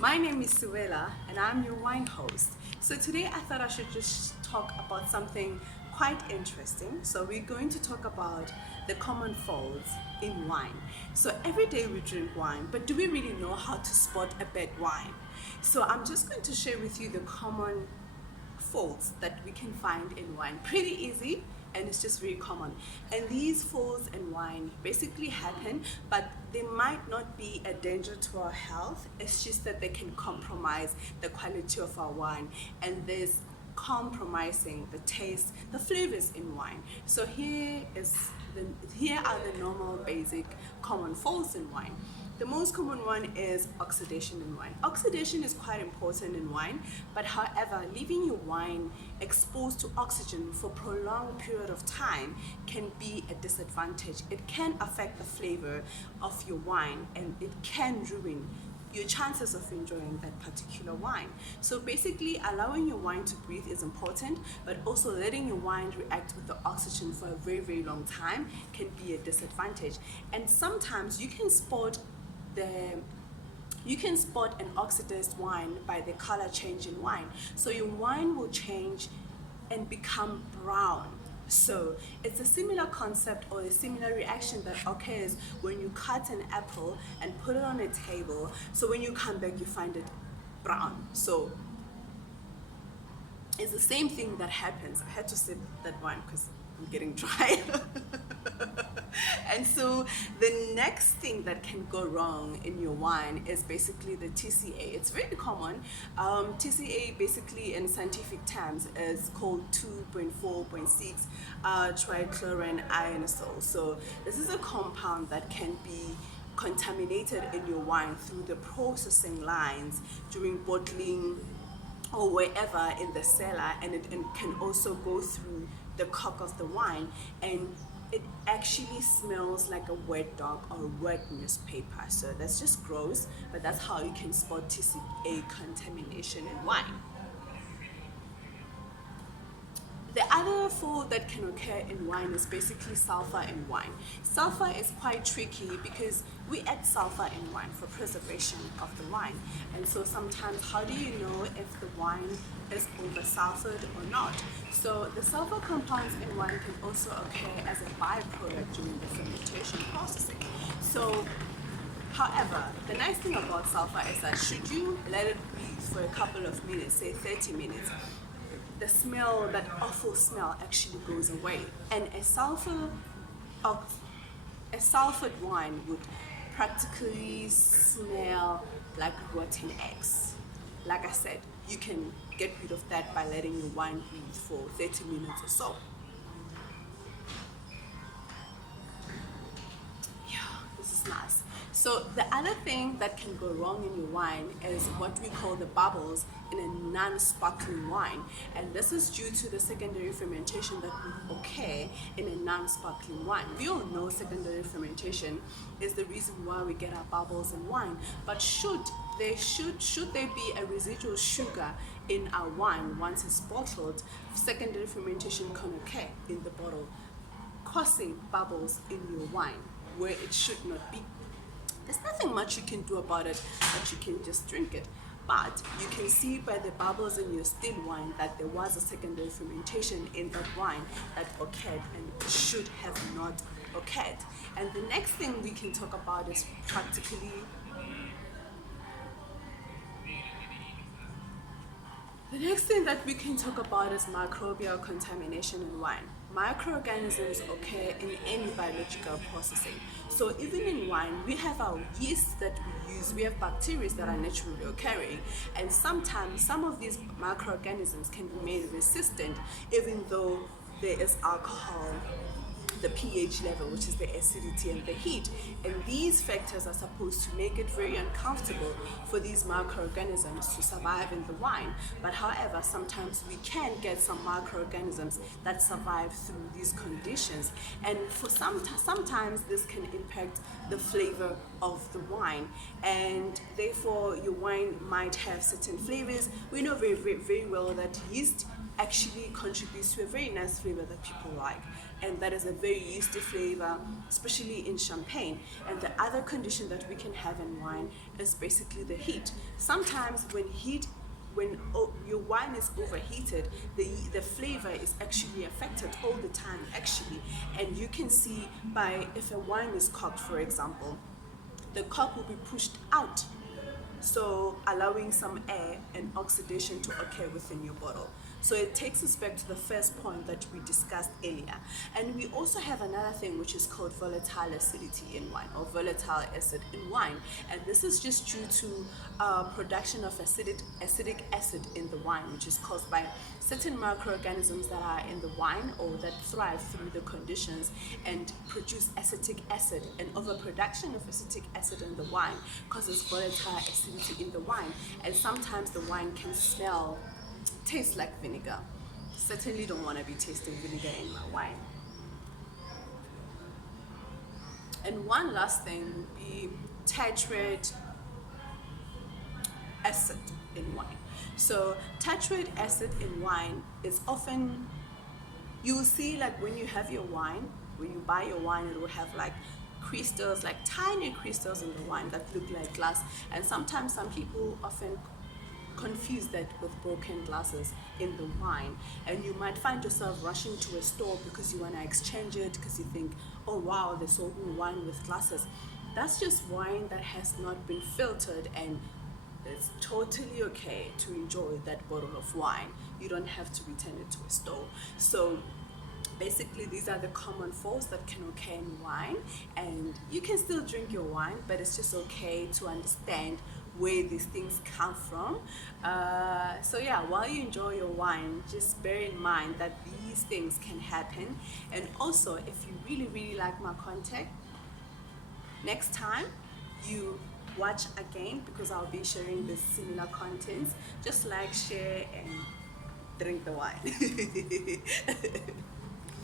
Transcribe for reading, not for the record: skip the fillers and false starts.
My name is Siwela and I'm your wine host. So today I thought I should just talk about something quite interesting. So we're going to talk about the common faults in wine. So every day we drink wine, but do we really know how to spot a bad wine? So I'm just going to share with you the common faults that we can find in wine. Pretty easy, and it's just very common. And these faults in wine basically happen, but they might not be a danger to our health. It's just that they can compromise the quality of our wine, and there's compromising the taste, the flavors in wine. So here are the normal basic common faults in wine. The most common one is oxidation in wine. Oxidation is quite important in wine, but however, leaving your wine exposed to oxygen for a prolonged period of time can be a disadvantage. It can affect the flavor of your wine, and it can ruin your chances of enjoying that particular wine. So basically, allowing your wine to breathe is important, but also letting your wine react with the oxygen for a very, very long time can be a disadvantage. And sometimes you can spot an oxidized wine by the color change in wine. So your wine will change and become brown. So it's a similar concept or a similar reaction that occurs when you cut an apple and put it on a table. So when you come back, you find it brown. So it's the same thing that happens. I had to sip that wine because I'm getting dry. And so the next thing that can go wrong in your wine is basically the TCA. It's very common. TCA basically in scientific terms is called 2.4.6 trichlorine ionosol. So this is a compound that can be contaminated in your wine through the processing lines during bottling or wherever in the cellar, and it can also go through the cork of the wine, and it actually smells like a wet dog or a wet newspaper. So that's just gross, but that's how you can spot TCA contamination in wine. The other fault that can occur in wine is basically sulfur in wine. Sulfur is quite tricky because we add sulfur in wine for preservation of the wine. And so sometimes, how do you know if the wine is over-sulfured or not? So the sulfur compounds in wine can also occur as a byproduct during the fermentation processing. So, however, the nice thing about sulfur is that should you let it breathe for a couple of minutes, say 30 minutes, the smell, that awful smell, actually goes away. And a sulfured wine would practically smell like rotten eggs. Like I said, you can get rid of that by letting your wine breathe for 30 minutes or so. Yeah, this is nice. So the other thing that can go wrong in your wine is what we call the bubbles in a non-sparkling wine, and this is due to the secondary fermentation that will occur in a non-sparkling wine. We all know secondary fermentation is the reason why we get our bubbles in wine, but should there be a residual sugar in our wine once it's bottled, secondary fermentation can occur in the bottle, causing bubbles in your wine where it should not be. There's nothing much you can do about it, but you can just drink it. But you can see by the bubbles in your still wine that there was a secondary fermentation in that wine that occurred and should have not occurred. And the next thing we can talk about is microbial contamination in wine. Microorganisms occur in any biological processing. So even in wine, we have our yeast that we use, we have bacteria that are naturally occurring, and sometimes some of these microorganisms can remain resistant even though there is alcohol, the pH level, which is the acidity and the heat. And these factors are supposed to make it very uncomfortable for these microorganisms to survive in the wine. But however, sometimes we can get some microorganisms that survive through these conditions. And for sometimes this can impact the flavor of the wine, and therefore your wine might have certain flavors. We know very, very, very well that yeast actually contributes to a very nice flavor that people like, and that is a very yeasty flavor, especially in champagne. And the other condition that we can have in wine is basically the heat. Sometimes when your wine is overheated, the flavor is actually affected all the time actually. And you can see by, if a wine is corked, for example, the cork will be pushed out, so allowing some air and oxidation to occur within your bottle. So it takes us back to the first point that we discussed earlier. And we also have another thing which is called volatile acidity in wine, or volatile acid in wine. And this is just due to production of acidic acid in the wine, which is caused by certain microorganisms that are in the wine or that thrive through the conditions and produce acetic acid. And overproduction of acetic acid in the wine causes volatile acidity in the wine. And sometimes the wine can taste like vinegar. Certainly don't want to be tasting vinegar in my wine. And one last thing would be tartrate acid in wine. So tartrate acid in wine is often, you will see, like when you have your wine, when you buy your wine, it will have like crystals, like tiny crystals in the wine that look like glass. And sometimes some people often confuse that with broken glasses in the wine, and you might find yourself rushing to a store because you want to exchange it, because you think, oh wow, they sold me wine with glasses. That's just wine that has not been filtered, and it's totally okay to enjoy that bottle of wine. You don't have to return it to a store. So basically, these are the common faults that can occur in wine, and you can still drink your wine, but it's just okay to understand where these things come from. So yeah, while you enjoy your wine, just bear in mind that these things can happen. And also, if you really like my content, next time you watch again, because I'll be sharing this similar contents, just like, share, and drink the wine.